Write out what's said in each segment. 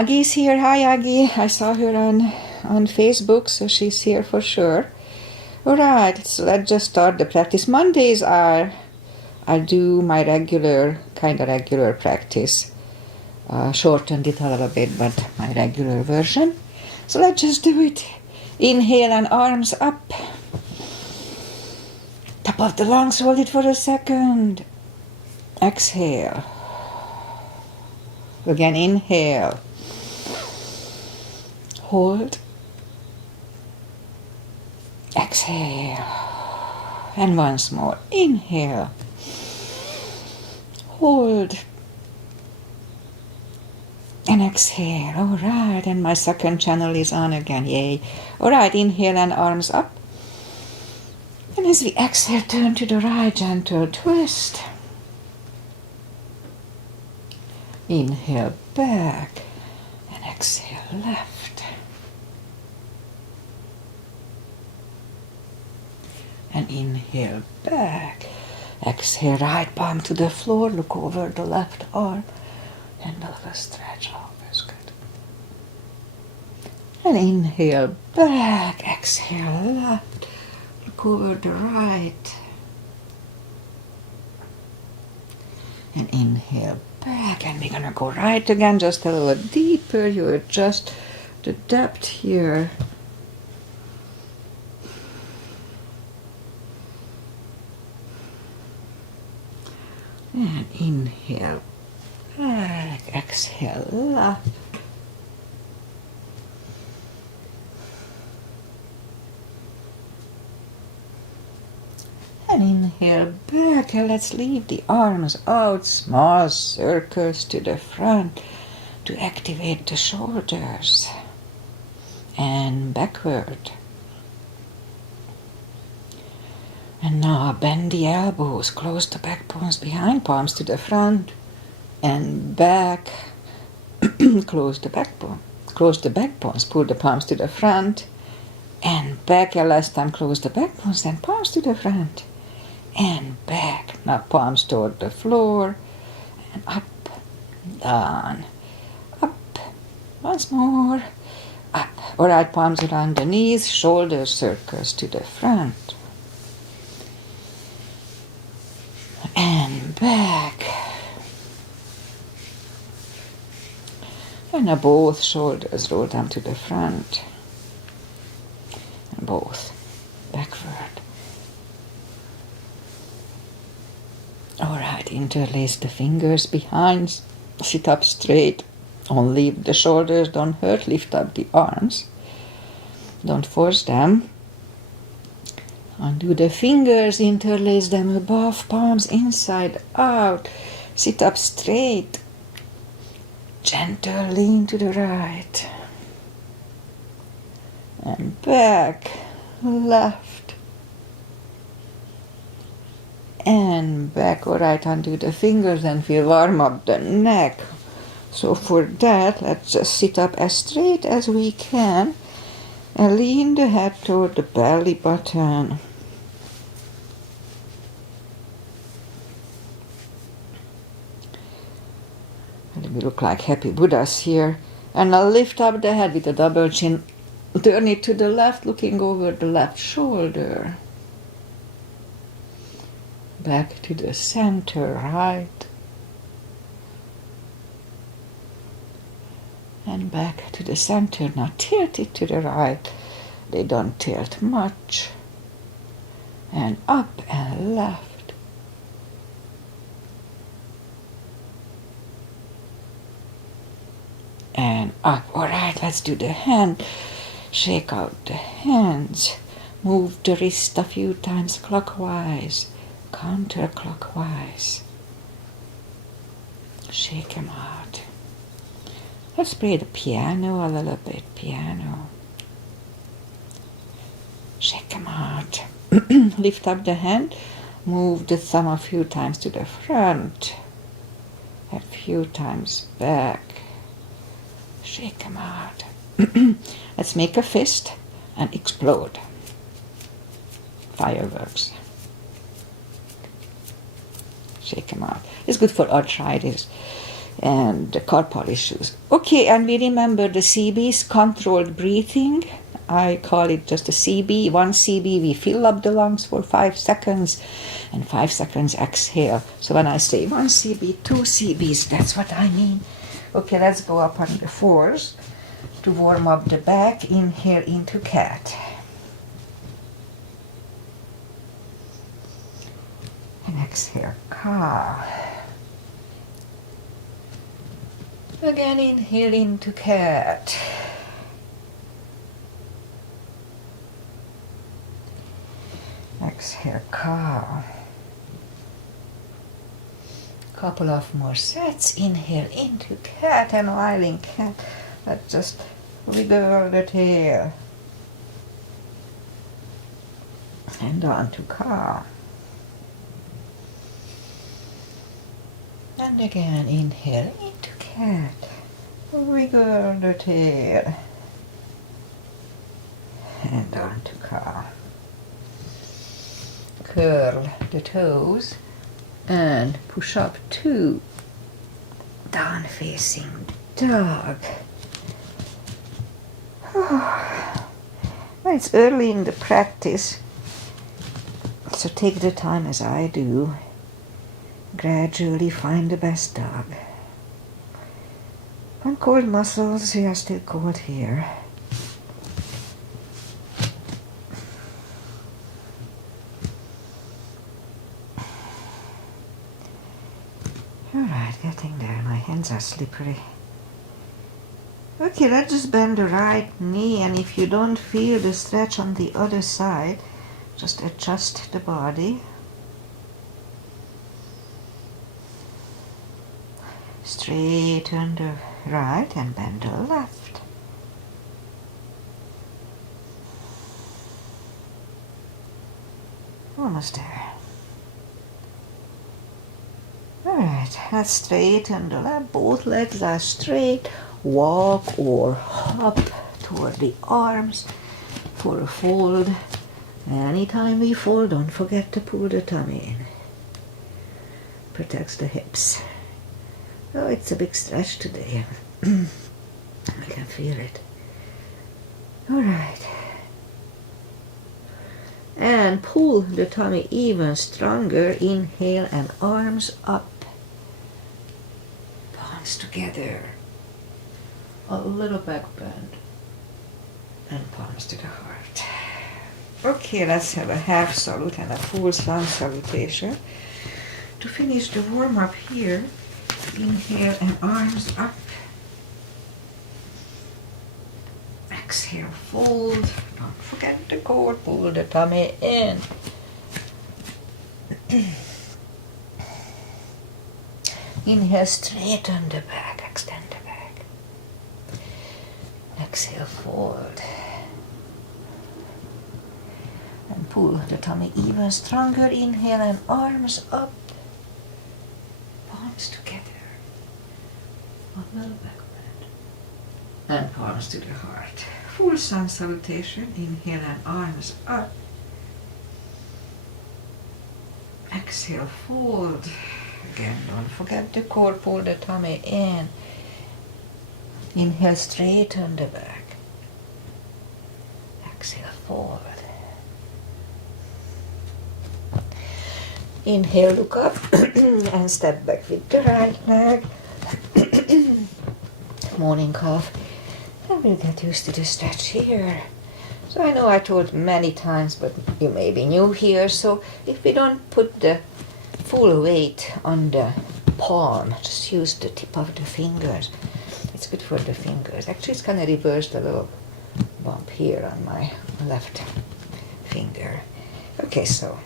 Aggie's here. Hi, Aggie. I saw her on Facebook, so she's here for sure. All right, so let's just start the practice. Mondays I do my kind of regular practice. Shortened it a little bit, but my regular version. So let's just do it. Inhale and arms up. Top of the lungs, hold it for a second. Exhale. Again, inhale. Hold. Exhale. And once more. Inhale. Hold. And exhale. All right. And my second channel is on again. Yay. All right. Inhale and arms up. And as we exhale, turn to the right, gentle twist. Inhale back. And exhale left. And inhale back. Exhale, right palm to the floor. Look over the left arm. And a little stretch. Always good. And inhale back. Exhale left. Look over the right. And inhale back. And we're going to go right again. Just a little deeper. You adjust the depth here. And inhale back, exhale left. And inhale back, and let's leave the arms out, small circles to the front to activate the shoulders. And backward. And now bend the elbows, close the back bones behind, palms to the front, and back. Close the backbone. Close the back bones, pull the palms to the front, and back. And last time close the back bones, then palms to the front, and back. Now palms toward the floor, and up, down, up. Once more, up. All right, palms around the knees, shoulder circles to the front. And back. And now both shoulders roll down to the front. And both backward. Alright, interlace the fingers behind. Sit up straight. Don't leave the shoulders, don't hurt. Lift up the arms. Don't force them. Undo the fingers, interlace them above, palms inside out. Sit up straight. Gentle lean to the right. And back, left. And back. All right, undo the fingers and we'll warm up the neck. So for that, let's just sit up as straight as we can and lean the head toward the belly button. We look like happy Buddhas here. And now lift up the head with a double chin. Turn it to the left, looking over the left shoulder. Back to the center, right. And back to the center. Now tilt it to the right. They don't tilt much. And up and left. And up. All right, let's do the hand. Shake out the hands. Move the wrist a few times clockwise, counterclockwise. Shake them out. Let's play the piano a little bit. Piano. Shake them out. Lift up the hand. Move the thumb a few times to the front. A few times back. Shake them out. Let's make a fist and explode. Fireworks. Shake them out. It's good for arthritis. and the carpal issues. Okay, and we remember the CBs, controlled breathing. I call it just a CB. 1 CB, we fill up the lungs for 5 seconds, and 5 seconds exhale. So when I say 1 CB, 2 CBs, that's what I mean. Okay, let's go up on the fours to warm up the back. Inhale into cat. And exhale, cow. Again, inhale into cat. Exhale, cow. Couple of more sets. Inhale into cat, and while in cat, let's just wiggle the tail. And on to cow. And again, inhale into cat. Wiggle the tail. And on to cow. Curl the toes and push up 2. Down facing dog. Well, it's early in the practice, so take the time as I do. Gradually find the best dog. On cold muscles, we are still cold here. Alright, getting there. My hands are slippery. Okay, let's just bend the right knee, and if you don't feel the stretch on the other side, just adjust the body. Straighten the right and bend the left. Almost there. Alright, let's straighten the left. Both legs are straight. Walk or hop toward the arms for a fold. Anytime we fold, don't forget to pull the tummy in. Protects the hips. Oh, it's a big stretch today. I can feel it. Alright. And pull the tummy even stronger. Inhale and arms up. Palms together. A little back bend. And palms to the heart. Okay, let's have a half salute and a full sun salutation. To finish the warm-up here, inhale and arms up. Exhale, fold. Don't forget the core, pull the tummy in. Inhale, straighten the back, extend the back. Exhale, fold. And pull the tummy even stronger. Inhale and arms up. Palms together. A little back bend. And palms to the heart. Full sun salutation. Inhale and arms up. Exhale, fold. Again, don't forget the core, pull the tummy in. Inhale, straighten the back. Exhale, fold. Inhale, look up and step back with the right leg. Morning cough. And we'll get used to the stretch here. So I know I told many times, but you may be new here, so if we don't put the full weight on the palm, just use the tip of the fingers. It's good for the fingers. Actually, it's kind of reversed a little bump here on my left finger. Okay, so.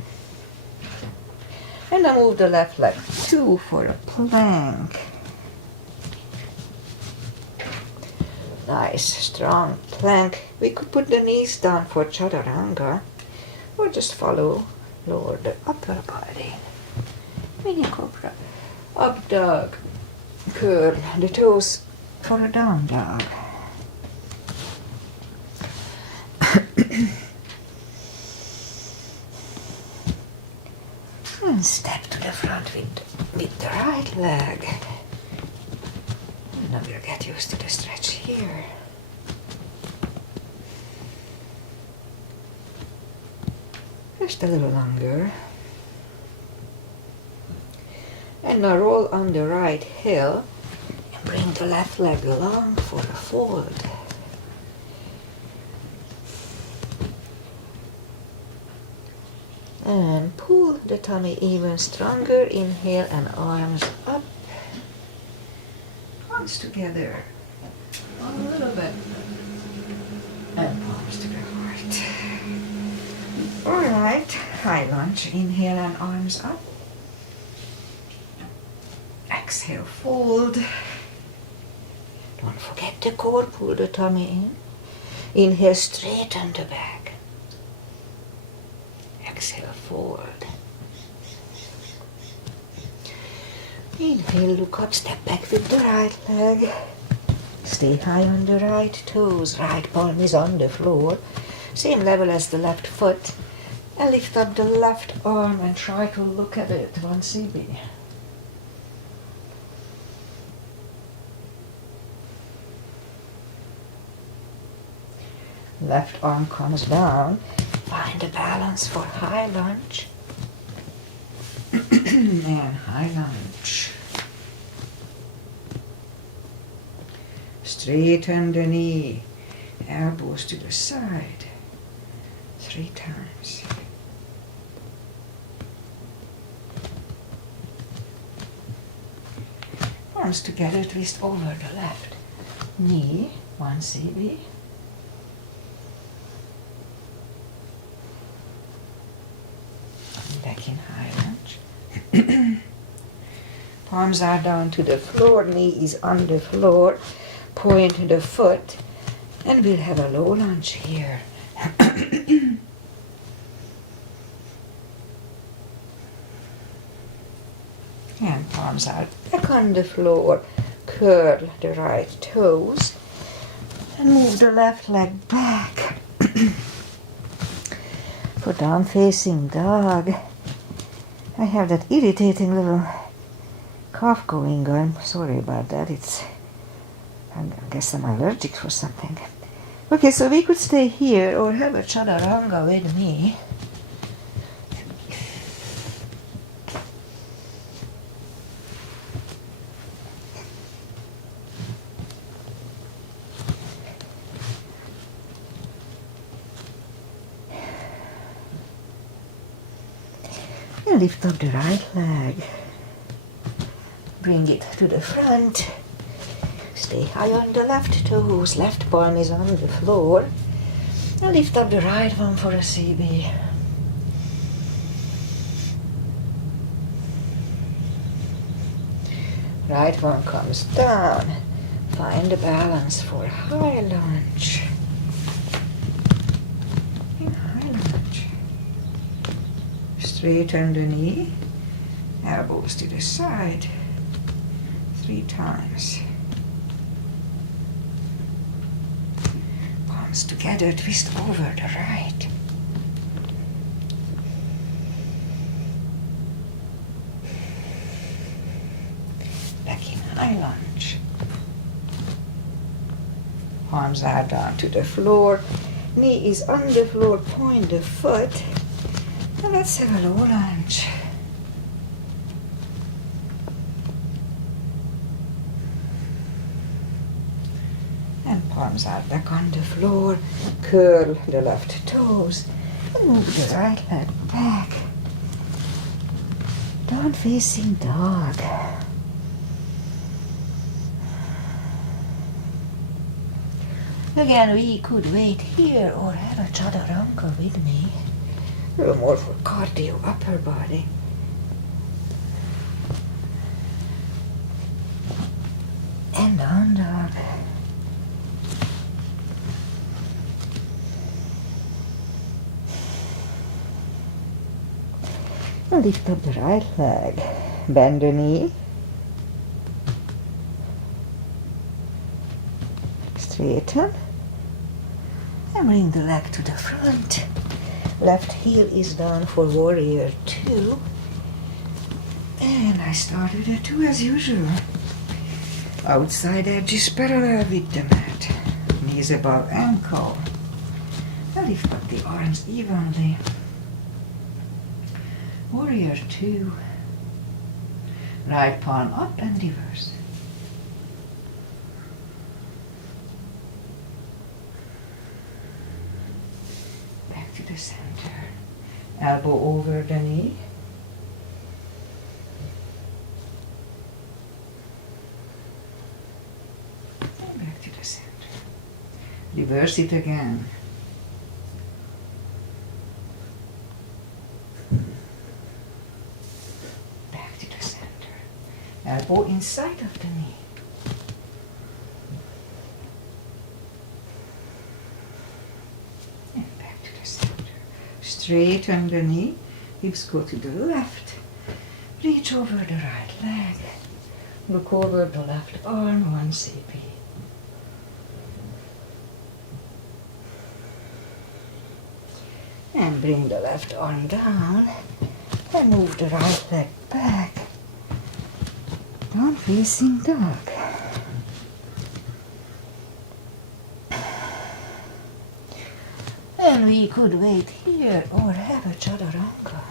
And I move the left leg 2 for a plank. Nice, strong plank. We could put the knees down for chaturanga, or just follow, lower the upper body. Mini cobra. Up dog. Curl the toes for a down dog. And step to the front with the right leg. And I will get used to the stretch here. Just a little longer. And now roll on the right heel and bring the left leg along for a fold. And pull the tummy even stronger. Inhale and arms up. Palms together. A little bit. And palms to the heart. Alright, high lunge. Inhale and arms up. Exhale, fold. Don't forget the core, pull the tummy in. Inhale, straighten the back. Exhale, fold. Inhale, look up, step back with the right leg. Stay high on the right toes. Right palm is on the floor. Same level as the left foot. And lift up the left arm and try to look at it, 1 CB. Left arm comes down. Find a balance for high lunge. And high lunge. Straighten the knee. Elbows to the side. 3 times. Arms together, twist over the left knee. 1 CB. Back in high lunge. Palms are down to the floor, knee is on the floor. Point the foot, and we'll have a low lunge here. And palms are back on the floor. Curl the right toes and move the left leg back. For down facing dog. I have that irritating little cough going on. Sorry about that. I guess I'm allergic for something. Okay, so we could stay here or have a chaturanga with me. And lift up the right leg. Bring it to the front. Stay high on the left toes. Left palm is on the floor. And lift up the right one for a CB. Right one comes down. Find the balance for high lunge. In high lunge. Straighten the knee. Elbows to the side. 3 times. Palms together, twist over the right. Back in high lunge. Palms are down to the floor. Knee is on the floor, point the foot. And let's have a low lunge. And palms are back on the floor. Curl the left toes. And move the right leg back. Down facing dog. Again, we could wait here or have a chaturanga with me. A little more for cardio, upper body. And down dog. And lift up the right leg. Bend the knee. Straighten. And bring the leg to the front. Left heel is down for warrior 2. And I start with a 2 as usual. Outside edge is parallel with the mat. Knees above ankle. And lift up the arms evenly. Warrior 2. Right palm up and reverse. Back to the center. Elbow over the knee. And back to the center. Reverse it again. Back to the center. Elbow inside of the knee. And back to the center. Straighten the knee. Hips go to the left. Reach over the right leg. Look over the left arm, 1 CP. And bring the left arm down and move the right leg back. Down facing dog. And we could wait here or have a chaturanga.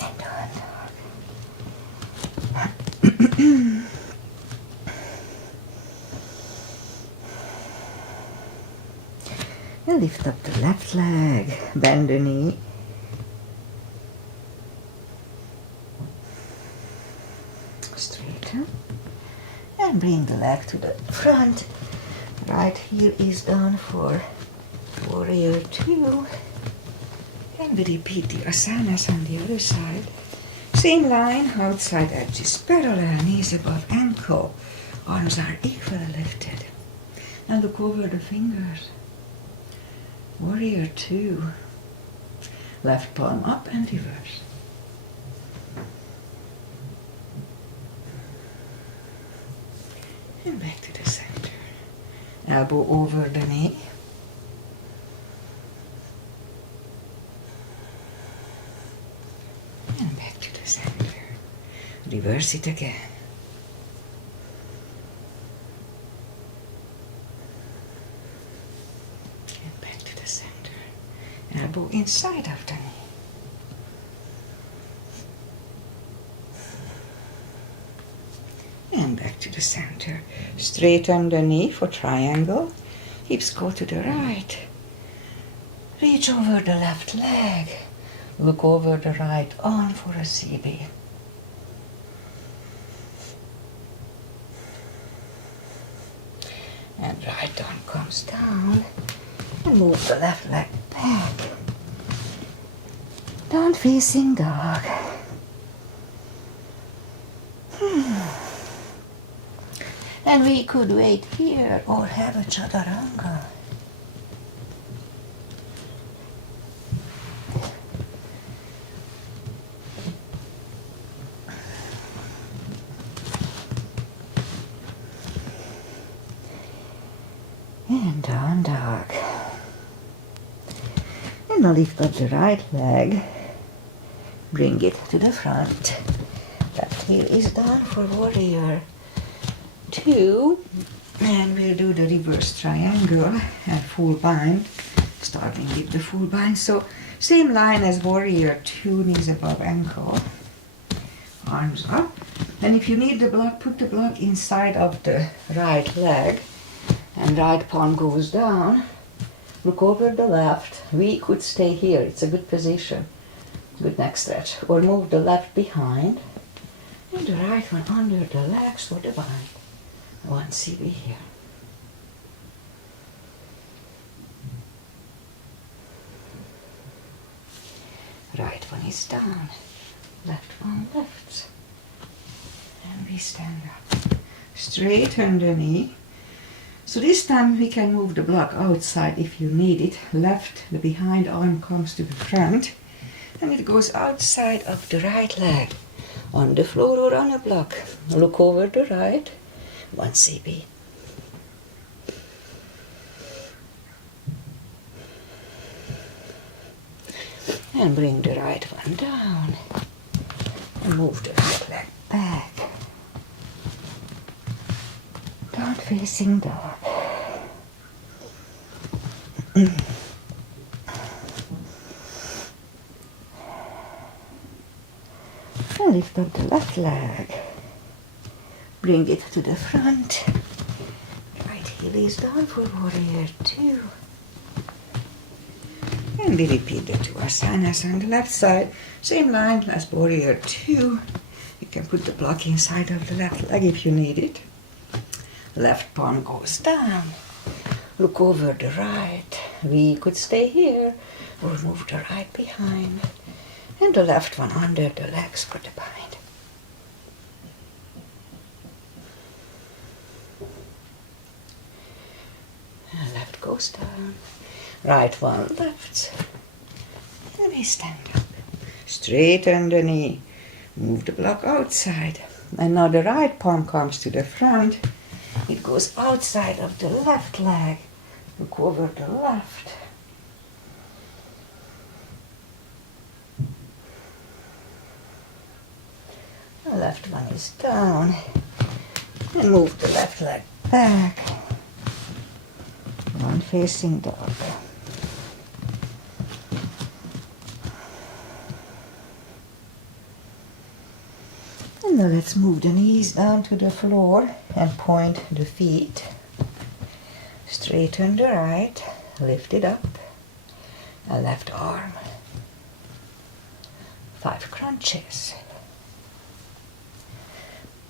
And down dog. And lift up the left leg, bend the knee. Straighten. And bring the leg to the front. Right heel is down for warrior 2. And we repeat the asanas on the other side. Same line, outside edges parallel, knees above ankle. Arms are equally lifted. Now look over the fingers. Warrior 2. Left palm up and reverse. And back to the center. Elbow over the knee. And back to the center. Reverse it again. Elbow inside of the knee. And back to the center. Straighten the knee for triangle. Hips go to the right. Reach over the left leg. Look over the right arm for a CB. And right arm comes down. And move the left leg back. Down facing dog. And we could wait here or have a chaturanga. And down dog. And now lift up the right leg. Bring it to the front. Left heel is down for warrior 2. And we'll do the reverse triangle and full bind. Starting with the full bind. So same line as warrior 2, knees above ankle. Arms up. And if you need the block, put the block inside of the right leg. And right palm goes down. Look over the left. We could stay here. It's a good position. Good neck stretch. Or move the left behind. And the right one under the legs for the bind. 1 CB here. Right one is down. Left one lifts. And we stand up. Straighten the knee. So this time we can move the block outside if you need it. Left, the behind arm comes to the front. And it goes outside of the right leg. On the floor or on a block. Look over the right. 1 CB. And bring the right one down. And move the right leg back. Down facing dog. And lift up the left leg. Bring it to the front. Right heel is down for warrior 2. And we repeat the 2 asanas on the left side. Same line as warrior 2. You can put the block inside of the left leg if you need it. Left palm goes down. Look over the right. We could stay here or move the right behind. And the left one under the legs for the bind. And left goes down. Right one left. And we stand up. Straighten the knee. Move the block outside. And now the right palm comes to the front. It goes outside of the left leg. Look over the left. The left one is down. And move the left leg back. One facing dog. And now let's move the knees down to the floor and point the feet. Straighten the right, lift it up, and left arm. 5 crunches.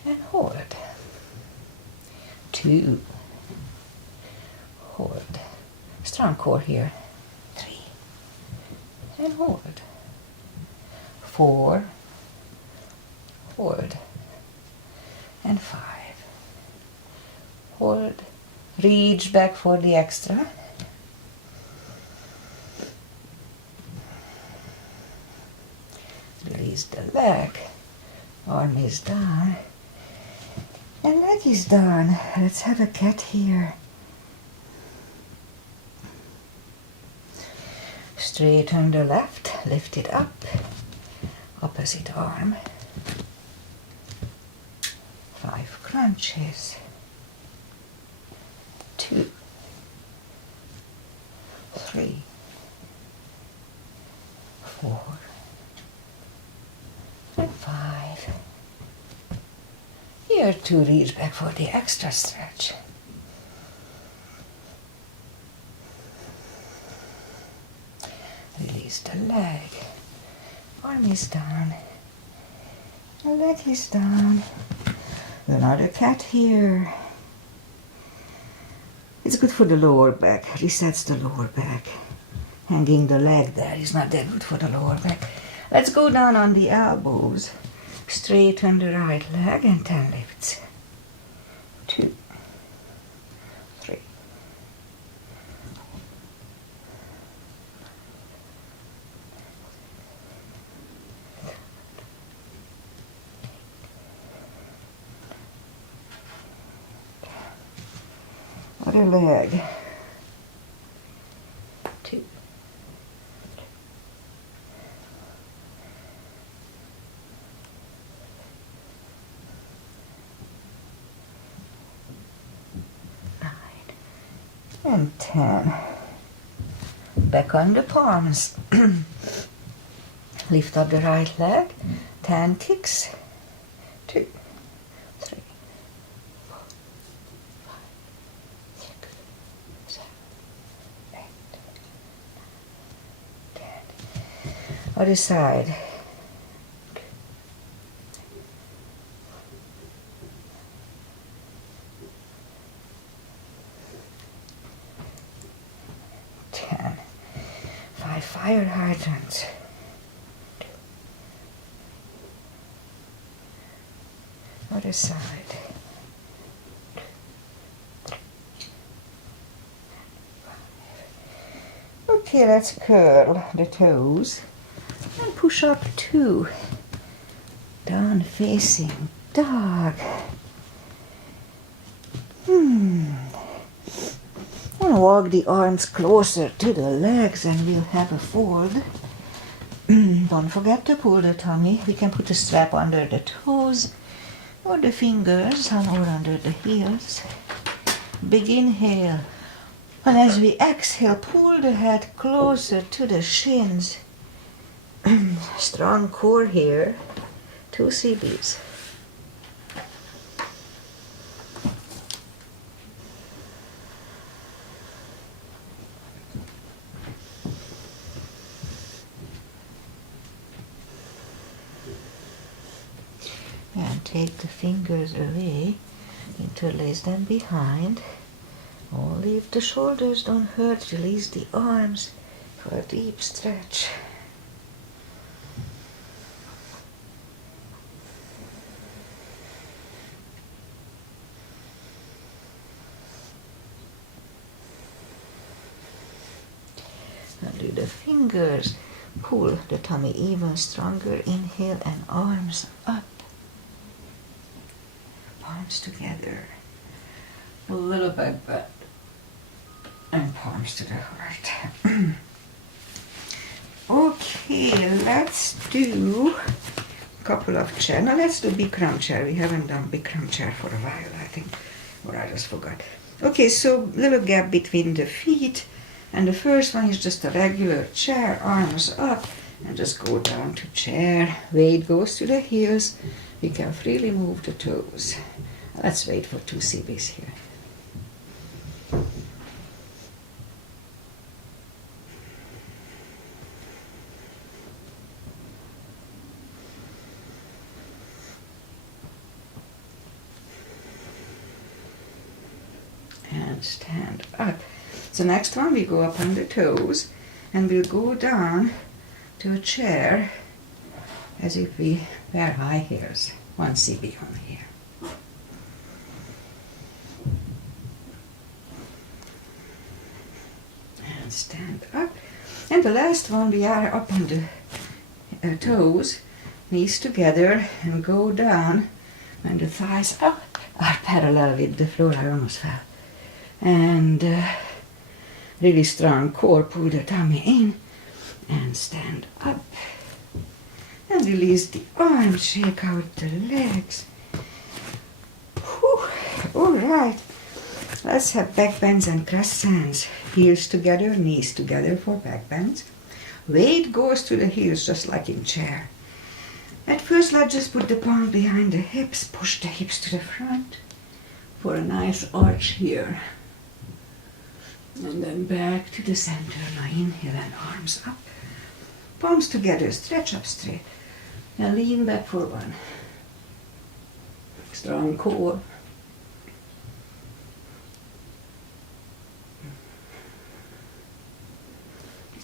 And hold. 2. Hold. Strong core here. 3. And hold. 4. Hold. And 5. Hold. Reach back for the extra. Release the leg. Arm is down. And leg is down. Let's have a cat here. Straighten the left. Lift it up. Opposite arm. 5 crunches. 2, 3, 4, and 5. Here to reach back for the extra stretch. Release the leg. Arm is down. The leg is down. Another cat here. It's good for the lower back, resets the lower back. Hanging the leg there is not that good for the lower back. Let's go down on the elbows. Straighten the right leg and 10 lifts. 2, 3. Other leg. 2. 9. And 10. Back on the palms. Lift up the right leg. 10 kicks. 2, 3, 4, 5, 6, 7, 8, 9, 10. Other side. 10. 5 fire hydrants. 2. Other side. 2, 3, 5. Okay, let's curl the toes and push up 2. Down facing dog. And walk the arms closer to the legs and we'll have a fold. Don't forget to pull the tummy. We can put the strap under the toes or the fingers or under the heels. Big inhale. And as we exhale, pull the head closer to the shins. Strong core here. 2 CBs. And take the fingers away, interlace them behind. Only if the shoulders don't hurt, release the arms for a deep stretch. Under the fingers, pull the tummy even stronger. Inhale and arms up. Palms together. A little back bend. And palms to the heart. Okay, let's do a couple of chair. Now let's do Bikram chair. We haven't done Bikram chair for a while, I think. Or I just forgot. Okay, so little gap between the feet. And the first one is just a regular chair, arms up, and just go down to chair. Weight goes to the heels. You can freely move the toes. Let's wait for 2 CBs here. And stand up. So next one we go up on the toes and we'll go down to a chair as if we wear high heels. 1 CB on here. And stand up. And the last one we are up on the toes, knees together, and go down and the thighs are parallel with the floor. I almost fell. And really strong core, pull the tummy in and stand up. And release the arms, shake out the legs. Whew. All right, let's have back bends and crescents. Heels together, knees together for back bends. Weight goes to the heels just like in chair. At first, let's just put the palm behind the hips, push the hips to the front for a nice arch here. And then back to the center. Now inhale and arms up. Palms together, stretch up straight. And lean back for 1. Strong core.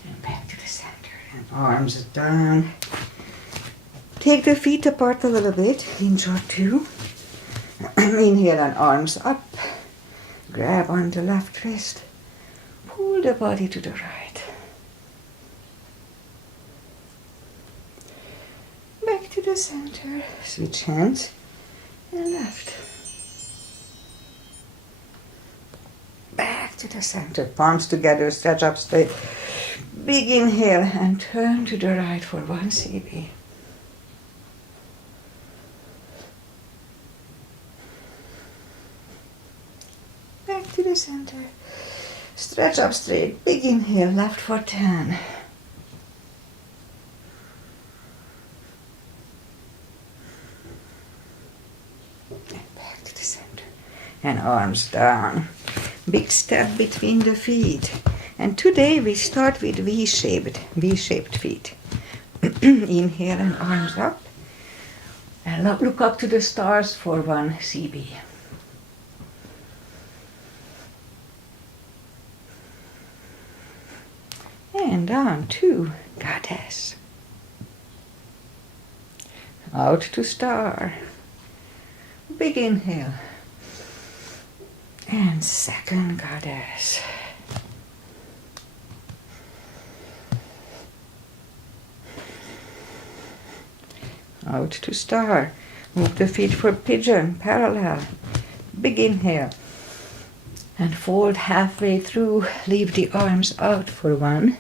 And back to the center. And arms down. Take the feet apart a little bit, inch or 2. Inhale and arms up. Grab on the left wrist. Pull the body to the right. Back to the center. Switch hands and left. Back to the center. Palms together, stretch up straight. Big inhale and turn to the right for 1 CB. Back to the center. Stretch up straight. Big inhale, left for 10. And back to the center. And arms down. Big step between the feet. And today we start with V-shaped feet. Inhale and arms up. And look up to the stars for 1 CB. And down to goddess. Out to star. Big inhale. And second goddess. Out to star. Move the feet for pigeon, parallel. Big inhale. And fold halfway through. Leave the arms out for 1.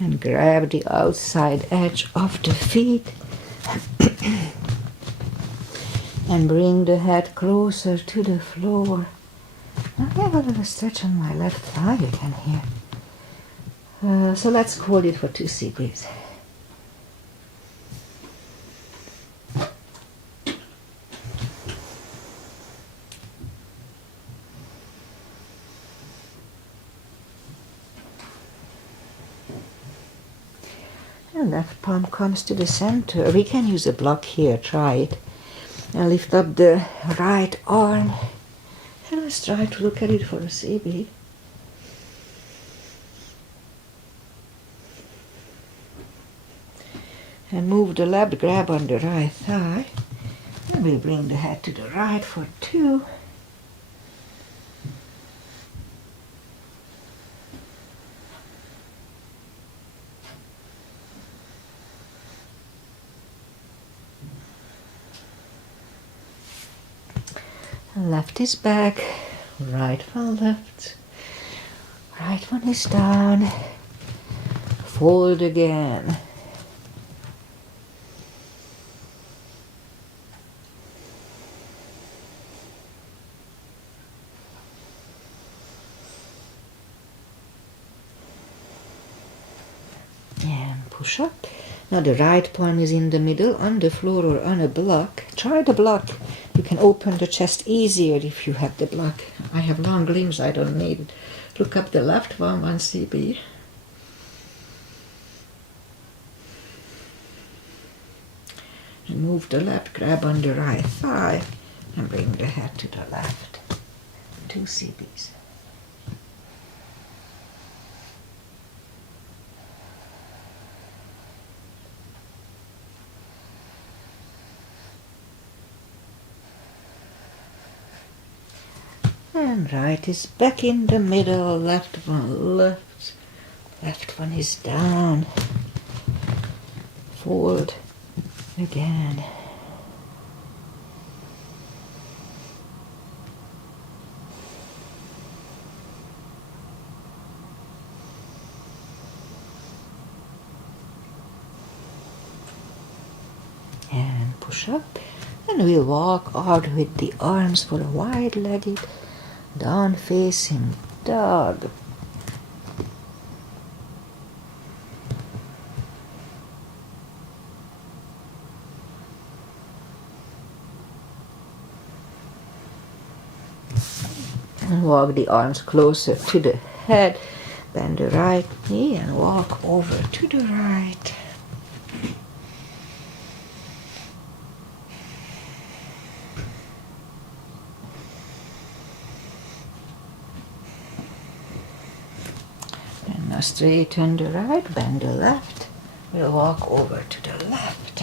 And grab the outside edge of the feet. And bring the head closer to the floor. I have a little stretch on my left thigh again here. So let's hold it for 2 seconds. And left palm comes to the center. We can use a block here, try it. And lift up the right arm. And let's try to look at it for a CB. And move the left grab on the right thigh. And we bring the head to the right for 2. Left is back, right one left, right one is down, fold again. And push up. Now the right palm is in the middle, on the floor or on a block. Try the block. You can open the chest easier if you have the block. I have long limbs, I don't need it. Look up the left one, 1 CB. And move the left, grab on the right thigh, and bring the head to the left. 2 CBs. And right is back in the middle, left one left, left one is down. Fold again. And push up. And we'll walk out with the arms for a wide-legged down facing dog. And walk the arms closer to the head. Bend the right knee and walk over to the right. And now straighten the right, bend the left. We'll walk over to the left.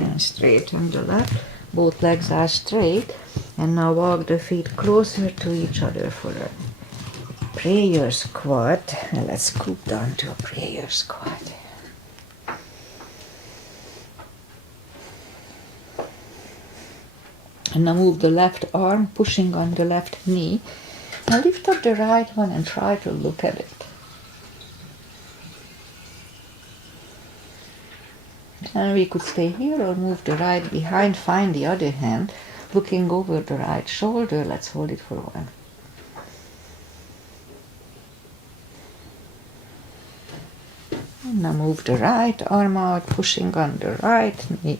And straighten the left. Both legs are straight. And now walk the feet closer to each other for a prayer squat. And let's scoop down to a prayer squat. And now move the left arm, pushing on the left knee. Now lift up the right one and try to look at it. And we could stay here or move the right behind, find the other hand, looking over the right shoulder. Let's hold it for a while. And now move the right arm out, pushing on the right knee.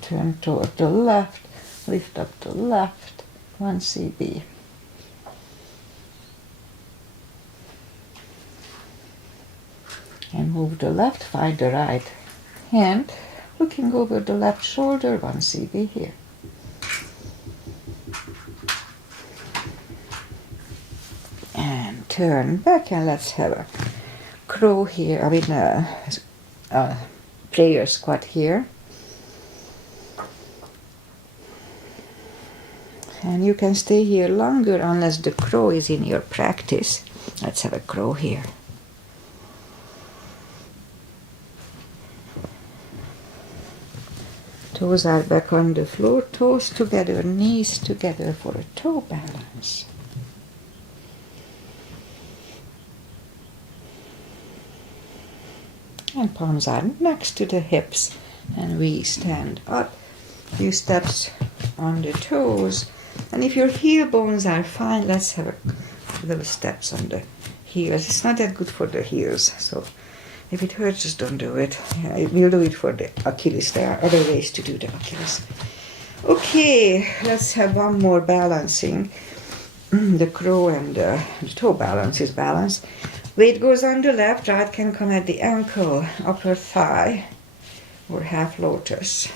Turn toward the left. Lift up the left, 1 CB. And move the left, find the right hand, looking over the left shoulder, 1 CB here. And turn back and let's have a crow here, a prayer squat here. And you can stay here longer unless the crow is in your practice. Let's have a crow here. Toes are back on the floor, toes together, knees together for a toe balance. And palms are next to the hips, and we stand up. Few steps on the toes. And if your heel bones are fine, let's have a little steps on the heels. It's not that good for the heels, so if it hurts, just don't do it. We'll do it for the Achilles. There are other ways to do the Achilles. Okay, let's have one more balancing. The crow and the toe balance is balanced. Weight goes on the left, right can come at the ankle, upper thigh, or half lotus.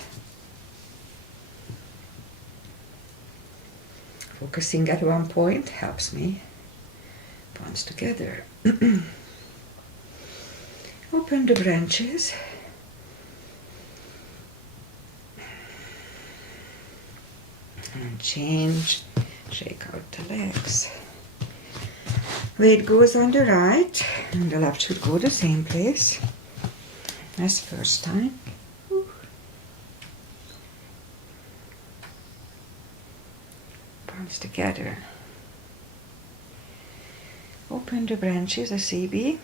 Focusing at one point helps me. Palms together. Open the branches. And change. Shake out the legs. Weight goes on the right, and the left should go the same place as first time. Palms together. Open the branches, a CB.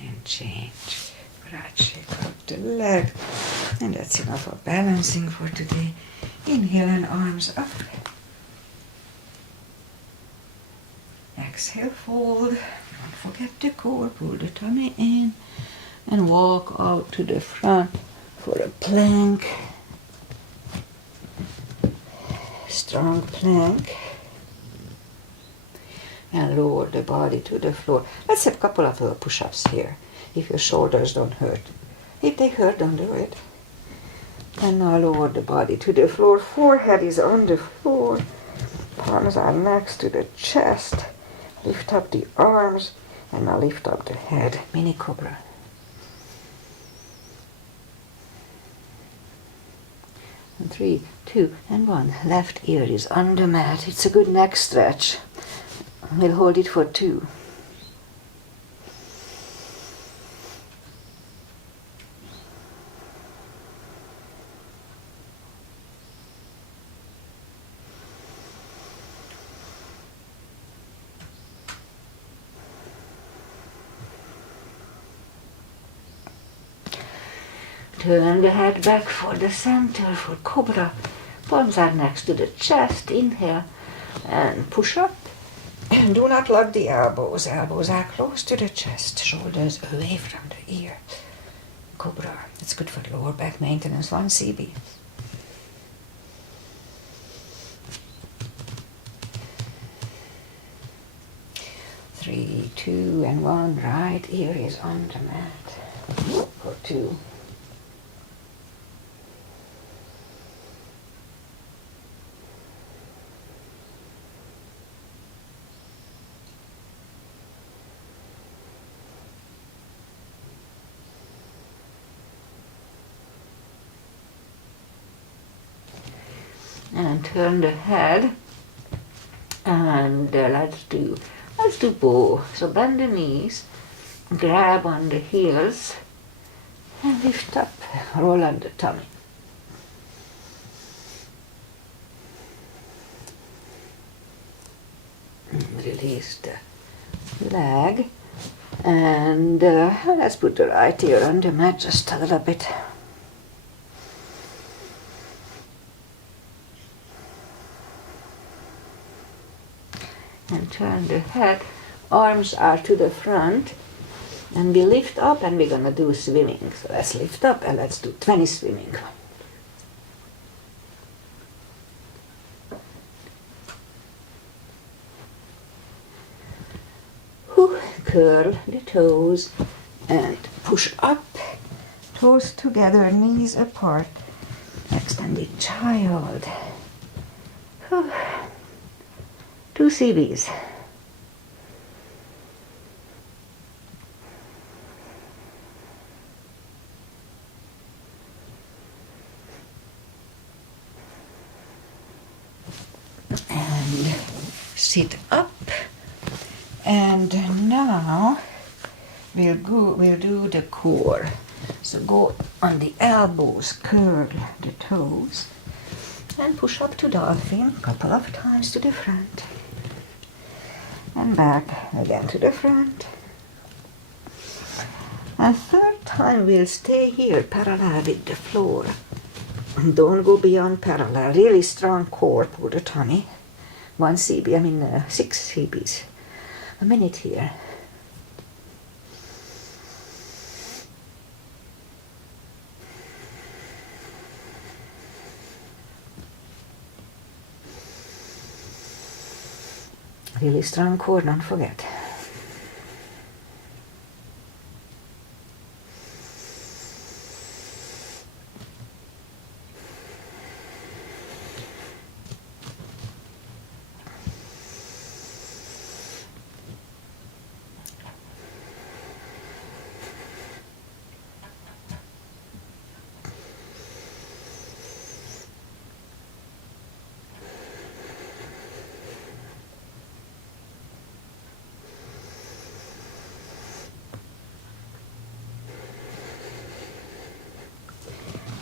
And change. Right, shake out the leg. And that's enough of balancing for today. Inhale and arms up. Exhale, fold. Don't forget the core. Pull the tummy in. And walk out to the front for a plank. Strong plank. And lower the body to the floor. Let's have a couple of little push-ups here, if your shoulders don't hurt. If they hurt, don't do it. And now lower the body to the floor. Forehead is on the floor. Palms are next to the chest. Lift up the arms. And now lift up the head. Mini cobra. And 3, 2, and 1. Left ear is on the mat. It's a good neck stretch. We'll hold it for 2. Turn the head back for the center for cobra. Palms are next to the chest. Inhale and push up. And do not lock the elbows. Elbows are close to the chest. Shoulders away from the ear. Cobra. It's good for lower back maintenance. 1 CB. Three, 2, and 1. Right ear is on the mat. For 2. And turn the head, and let's do bow. So bend the knees, grab on the heels, and lift up, roll on the tummy. Release the leg, and let's put the right ear on the mat just a little bit. And turn the head, arms are to the front, and we lift up, and we're gonna do swimming. So let's lift up and let's do 20 swimming. Curl the toes and push up, toes together, knees apart. Extended child. 2 CBs. And sit up. And now we'll do the core. So go on the elbows, curl the toes, and push up to dolphin a couple of times to the front. And back again to the front. And third time we'll stay here parallel with the floor. Don't go beyond parallel. Really strong core for the tummy. 6 CBs. A minute here. Really strong core, don't forget.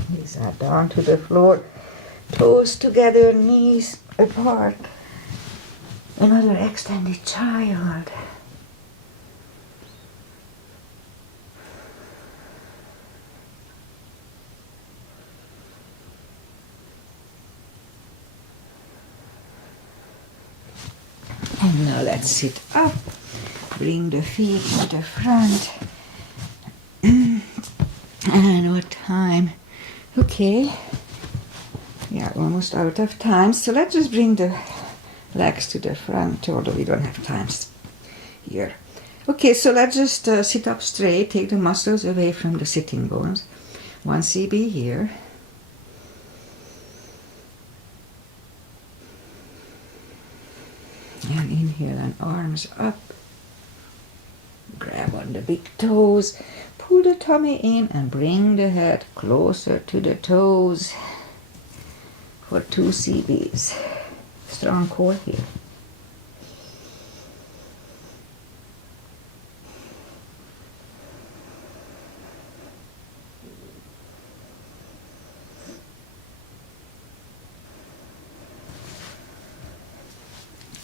Knees are down to the floor, toes together, knees apart. Another extended child. And now let's sit up. Bring the feet to the front. And what time? Okay. Yeah, almost out of time. So let's just bring the legs to the front, although we don't have times here. Okay, so let's just sit up straight. Take the muscles away from the sitting bones. 1 CB here. And inhale and arms up. Grab on the big toes. Pull the tummy in and bring the head closer to the toes for 2 CBs. Strong core here.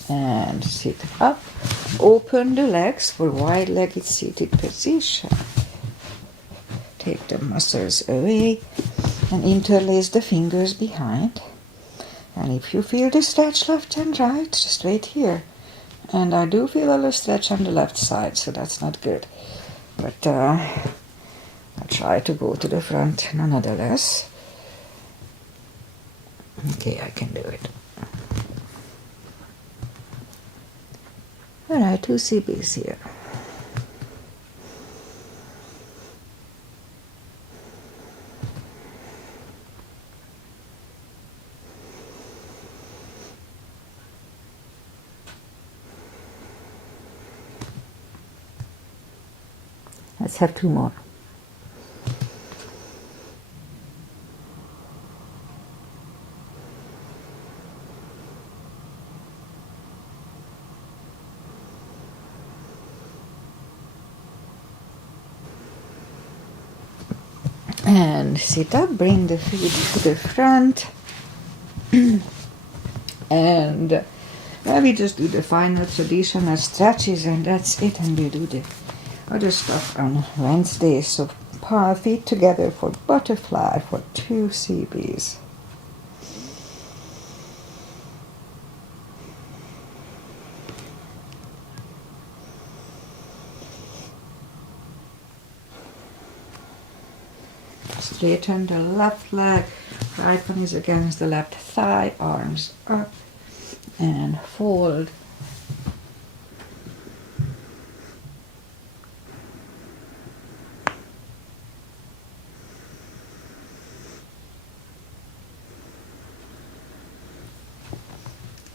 And sit up. Open the legs for wide-legged seated position. Take the muscles away and interlace the fingers behind. And if you feel the stretch left and right, just wait here. And I do feel a little stretch on the left side, so that's not good. But I try to go to the front nonetheless. Okay, I can do it. Alright, 2 CBs here. Let's have 2 more. And sit up, bring the feet to the front. And we just do the final traditional stretches and that's it. And we do the other stuff on Wednesday. So feet together for butterfly for 2 CBs. Straighten the left leg, right one is against the left thigh, arms up and fold.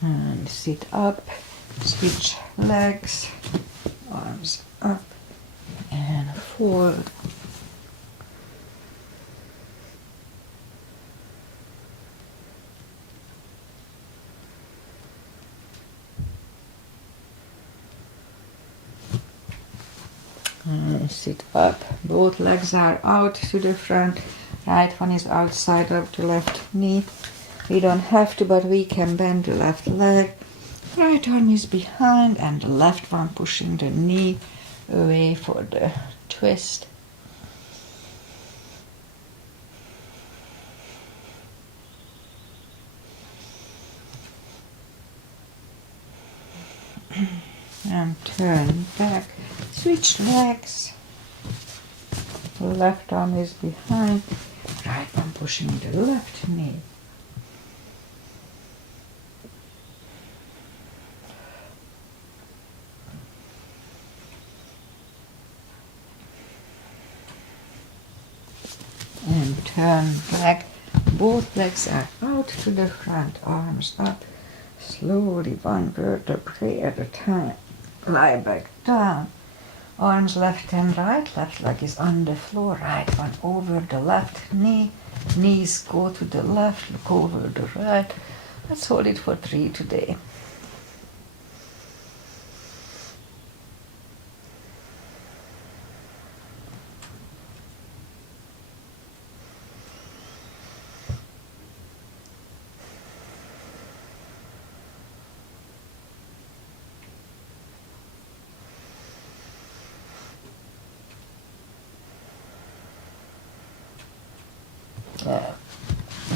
And sit up, switch legs, arms up and fold. Sit up. Both legs are out to the front. Right one is outside of the left knee. We don't have to, but we can bend the left leg. Right arm is behind and the left one pushing the knee away for the twist. And turn back. Switch legs. Left arm is behind. Right one pushing the left knee. And turn back. Both legs are out to the front, arms up. Slowly, one vertebrae at a time. Lie back down. Arms left and right. Left leg is on the floor. Right one over the left knee. Knees go to the left, look over the right. Let's hold it for 3 today.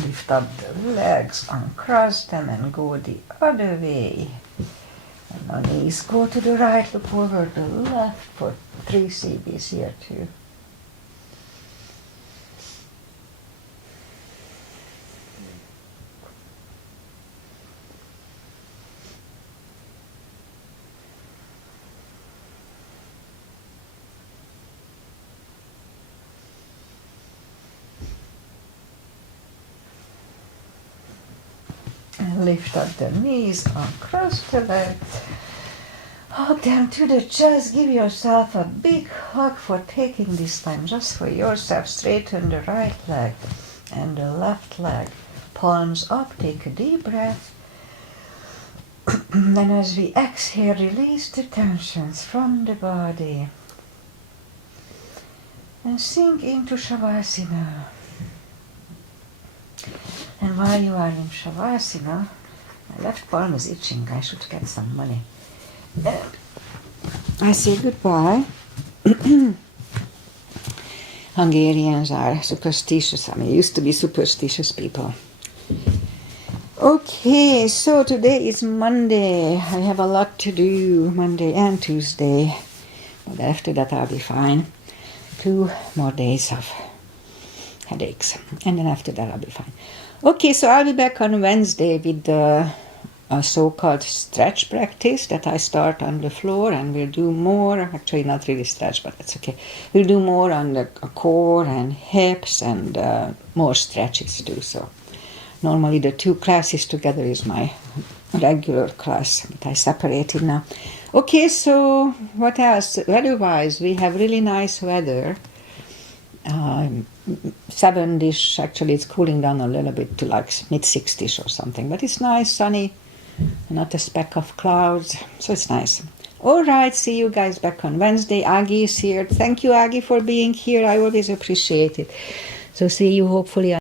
Lift up the legs, uncross them and go the other way. And our knees go to the right, look over the left for 3 CBs here too. And lift up the knees, uncross the legs. Hug them to the chest. Give yourself a big hug for taking this time just for yourself. Straighten the right leg and the left leg. Palms up. Take a deep breath. Then as we exhale, release the tensions from the body. And sink into Shavasana. And while you are in Shavasana, my left palm is itching. I should get some money. I say goodbye. Hungarians are superstitious. I mean, used to be superstitious people. Okay, so today is Monday. I have a lot to do Monday and Tuesday. But after that I'll be fine. 2 more days of headaches. And then after that I'll be fine. Okay, so I'll be back on Wednesday with the so-called stretch practice that I start on the floor, and we'll do more, actually not really stretch, but that's okay. We'll do more on the core and hips and more stretches too. So normally the 2 classes together is my regular class, but I separated now. Okay, so what else? Weather-wise, we have really nice weather. 7-ish, actually it's cooling down a little bit to like mid-60s or something, but it's nice, sunny, not a speck of clouds, so it's nice. All right, see you guys back on Wednesday. Aggie is here. Thank you, Aggie, for being here. I always appreciate it. So see you hopefully